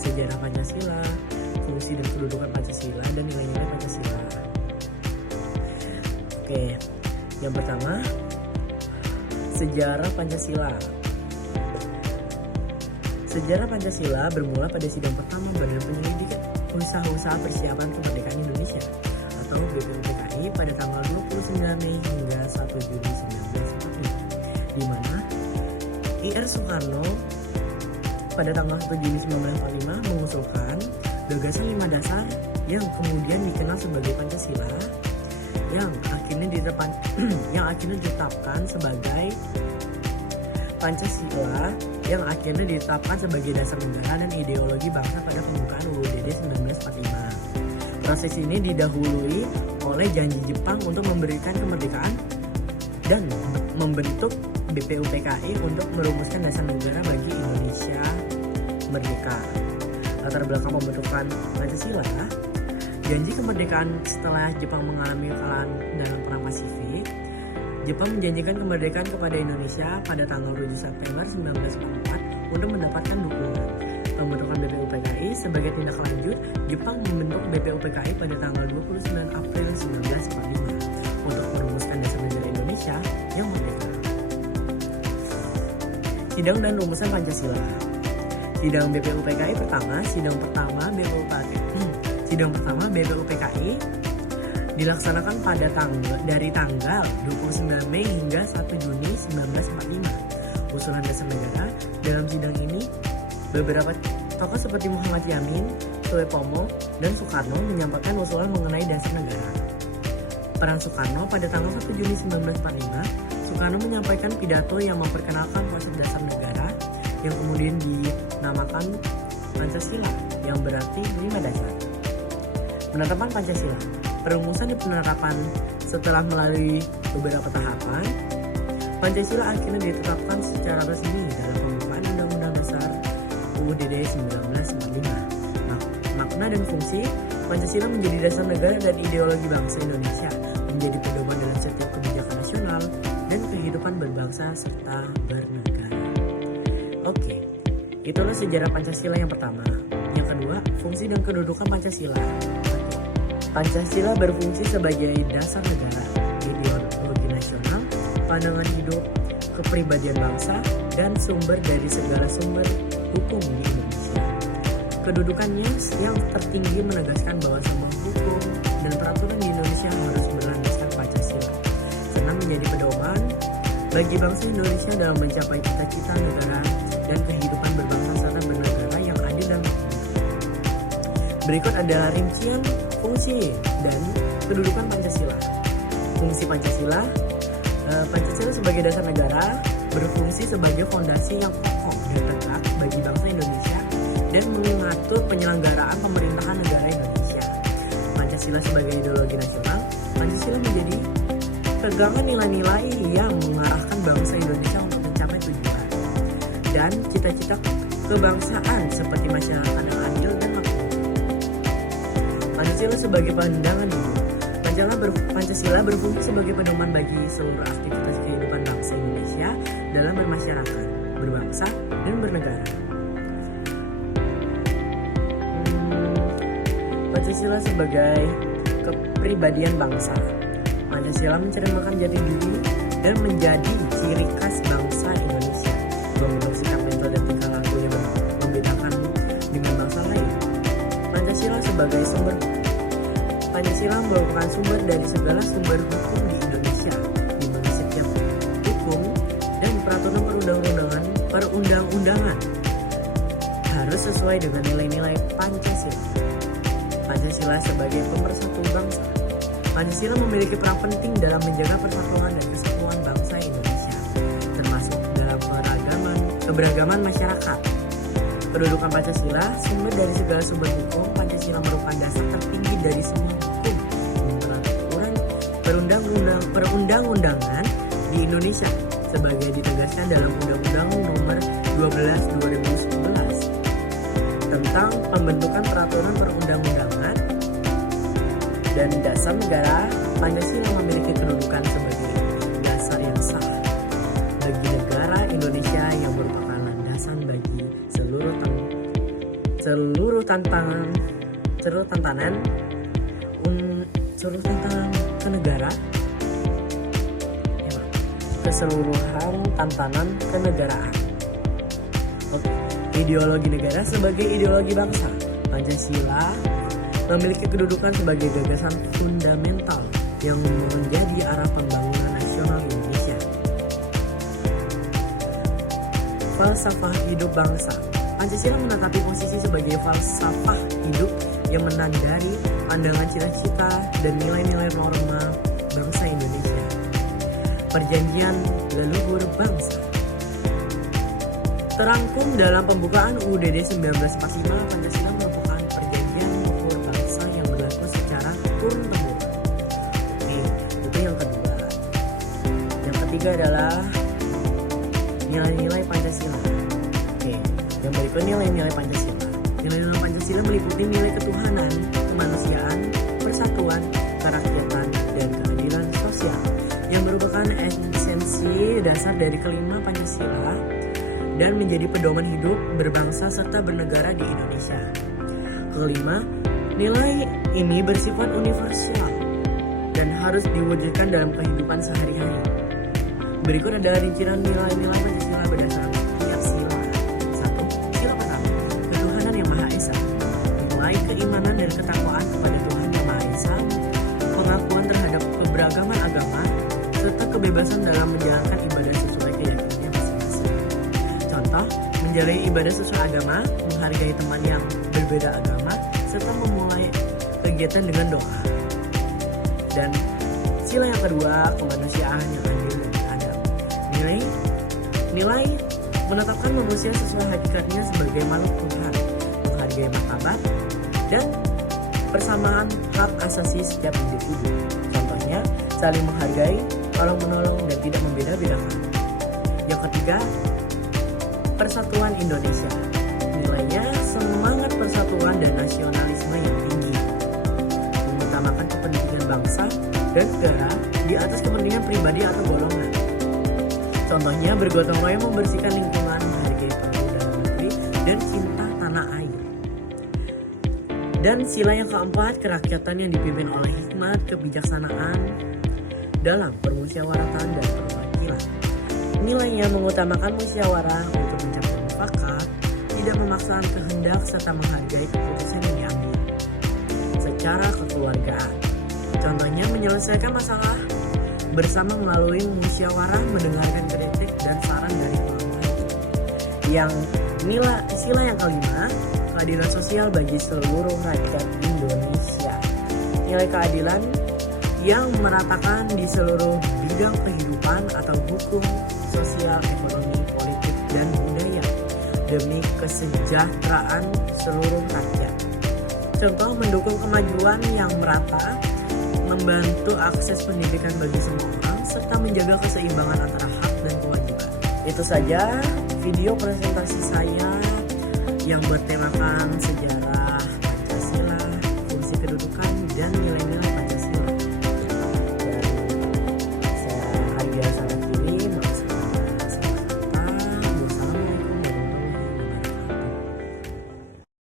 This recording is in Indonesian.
sejarah Pancasila, fungsi dan kedudukan Pancasila, dan nilai-nilai Pancasila. Oke, yang pertama, sejarah Pancasila. Sejarah Pancasila bermula pada sidang pertama Badan Penyelidikan Usaha-usaha Persiapan Kemerdekaan Indonesia atau BPUPKI pada tanggal 29 Mei hingga 1 Juli 1945, di mana Ir Soekarno pada tanggal 1 Juni 1945 mengusulkan gagasan 5 dasar yang kemudian dikenal sebagai Pancasila yang akhirnya ditetapkan sebagai Pancasila yang akhirnya ditetapkan sebagai dasar negara dan ideologi bangsa pada pembukaan UUD 1945. Proses ini didahului oleh janji Jepang untuk memberikan kemerdekaan dan membentuk BPUPKI untuk merumuskan dasar negara bagi Indonesia merdeka. Latar belakang pembentukan Pancasila, janji kemerdekaan setelah Jepang mengalami kekalahan dalam Perang Pasifik. Jepang menjanjikan kemerdekaan kepada Indonesia pada tanggal 7 September 1944 untuk mendapatkan dukungan. Pembentukan BPUPKI sebagai tindak lanjut, Jepang membentuk BPUPKI pada tanggal 29 April 1945 untuk merumuskan dasar negara Indonesia yang merdeka. Sidang dan rumusan Pancasila. Sidang BPUPKI pertama, sidang pertama BPUPKI dilaksanakan pada dari tanggal 29 Mei hingga 1 Juni 1945. Usulan dasar negara. Dalam sidang ini, beberapa tokoh seperti Muhammad Yamin, Soepomo, dan Soekarno menyampaikan usulan mengenai dasar negara. Peran Soekarno pada tanggal 1 Juni 1945, Soekarno menyampaikan pidato yang memperkenalkan konsep dasar negara yang kemudian dinamakan Pancasila, yang berarti 5 dasar. Penetapan Pancasila. Perumusan dan penerapan setelah melalui beberapa tahapan, Pancasila akhirnya ditetapkan secara resmi dalam pembukaan Undang-Undang Dasar UUD 1945. Makna dan fungsi Pancasila menjadi dasar negara dan ideologi bangsa Indonesia, menjadi pedoman dalam setiap kebijakan nasional dan kehidupan berbangsa serta bernegara. Oke, itulah sejarah Pancasila yang pertama. Yang kedua, fungsi dan kedudukan Pancasila. Pancasila berfungsi sebagai dasar negara, ideologi nasional, pandangan hidup, kepribadian bangsa, dan sumber dari segala sumber hukum di Indonesia. Kedudukannya yang tertinggi menegaskan bahwa semua hukum dan peraturan di Indonesia harus berlandaskan Pancasila, karena menjadi pedoman bagi bangsa Indonesia dalam mencapai cita-cita negara dan kehidupan berbangsa serta bernegara yang adil dan makmur. Berikut adalah rincian fungsi dan kedudukan Pancasila. Fungsi Pancasila. Pancasila sebagai dasar negara berfungsi sebagai fondasi yang kokoh dan tegak bagi bangsa Indonesia dan mengatur penyelenggaraan pemerintahan negara Indonesia. Pancasila sebagai ideologi nasional. Pancasila menjadi pegangan nilai-nilai yang mengarahkan bangsa Indonesia untuk mencapai tujuan dan cita-cita kebangsaan seperti masyarakat yang adil dan makmur. Pancasila sebagai pandangan hidup. Pancasila berfungsi sebagai pedoman bagi seluruh aktivitas kehidupan bangsa Indonesia dalam bermasyarakat, berbangsa, dan bernegara. Pancasila sebagai kepribadian bangsa. Pancasila mencerminkan jati diri dan menjadi ciri khas bangsa Indonesia, membentuk sikap mental dan tingkah laku yang membedakan dengan bangsa lain. Pancasila sebagai sumber. Pancasila merupakan sumber dari segala sumber hukum di Indonesia, di mana setiap hukum dan peraturan perundang-undangan harus sesuai dengan nilai-nilai Pancasila. Pancasila sebagai pemersatu bangsa. Pancasila memiliki peran penting dalam menjaga persatuan dan kesatuan bangsa Indonesia, termasuk dalam keberagaman masyarakat. Kedudukan Pancasila, sumber dari segala sumber hukum. Pancasila merupakan dasar tertinggi dari semua hukum dan perundang-undangan di Indonesia, sebagai ditegaskan dalam Undang-Undang Nomor 12 2011 tentang pembentukan peraturan perundang-undangan dan dasar negara. Pancasila memiliki kedudukan sebagai dasar yang sah bagi negara Indonesia yang merupakan landasan bagi seluruh seluruh tantangan ke negara, keseluruhan tantangan kenegaraan. Oke, ideologi negara sebagai ideologi bangsa. Pancasila memiliki kedudukan sebagai gagasan fundamental yang menjadi arah pembangunan nasional Indonesia. Falsafah hidup bangsa. Pancasila menetapi posisi sebagai falsafah hidup yang menandari pandangan cita-cita dan nilai-nilai norma bangsa Indonesia. Perjanjian leluhur bangsa. Terangkum dalam pembukaan UUD 1945, Pancasila merupakan perjanjian leluhur bangsa yang berlaku secara turun-temurun. Oke, itu yang kedua. Yang ketiga adalah nilai-nilai Pancasila. Oke, yang berikut nilai-nilai Pancasila. Nilai-nilai Pancasila meliputi nilai ketuhanan, kemanusiaan, persatuan, kerakyatan, dan keadilan sosial yang merupakan esensi dasar dari kelima Pancasila dan menjadi pedoman hidup berbangsa serta bernegara di Indonesia. Kelima, nilai ini bersifat universal dan harus diwujudkan dalam kehidupan sehari-hari. Berikut adalah rincian nilai-nilai Pancasila berdasarkan tiap sila. 1. Sila pertama, ketuhanan yang Maha Esa. Nilai keimanan dan ketakwaan kepada Tuhan yang Maha Esa, pengakuan terhadap keberagaman agama, serta kebebasan dalam menjalankan ibadah sesuai keyakinannya masing-masing. Contoh, menjalani ibadah sesuai agama, menghargai teman yang berbeda agama, serta memulai kegiatan dengan doa. Dan sila yang kedua, kemanusiaan yang adil dan adab. Nilai menetapkan manusia sesuai hakikatnya sebagai makhluk Tuhan, menghargai martabat dan persamaan hak asasi setiap individu. Contohnya, saling menghargai, tolong menolong, dan tidak membeda-bedakan. Yang ketiga, persatuan Indonesia. Nilainya semangat persatuan dan nasionalisme yang tinggi, mengutamakan kepentingan bangsa dan negara di atas kepentingan pribadi atau golongan. Contohnya, bergotong royong membersihkan lingkungan, menghargai produk dalam negeri, dan cinta tanah air. Dan sila yang keempat, kerakyatan yang dipimpin oleh hikmat kebijaksanaan dalam permusyawaratan dan perwakilan. Nilainya mengutamakan musyawarah untuk mencapai mufakat, tidak memaksakan kehendak, serta menghargai keputusan yang diambil secara kekeluargaan. Contohnya, menyelesaikan masalah bersama melalui musyawarah, mendengarkan kritik dan saran dari orang lain. Yang sila yang kelima, keadilan sosial bagi seluruh rakyat Indonesia. Nilai keadilan yang meratakan di seluruh bidang kehidupan atau hukum, sosial, ekonomi, politik, dan budaya demi kesejahteraan seluruh rakyat. Contoh, mendukung kemajuan yang merata, membantu akses pendidikan bagi semua orang, serta menjaga keseimbangan antara hak dan kewajiban. Itu saja video presentasi saya yang bertemakan sejarah Pancasila, fungsi kedudukan, dan nilai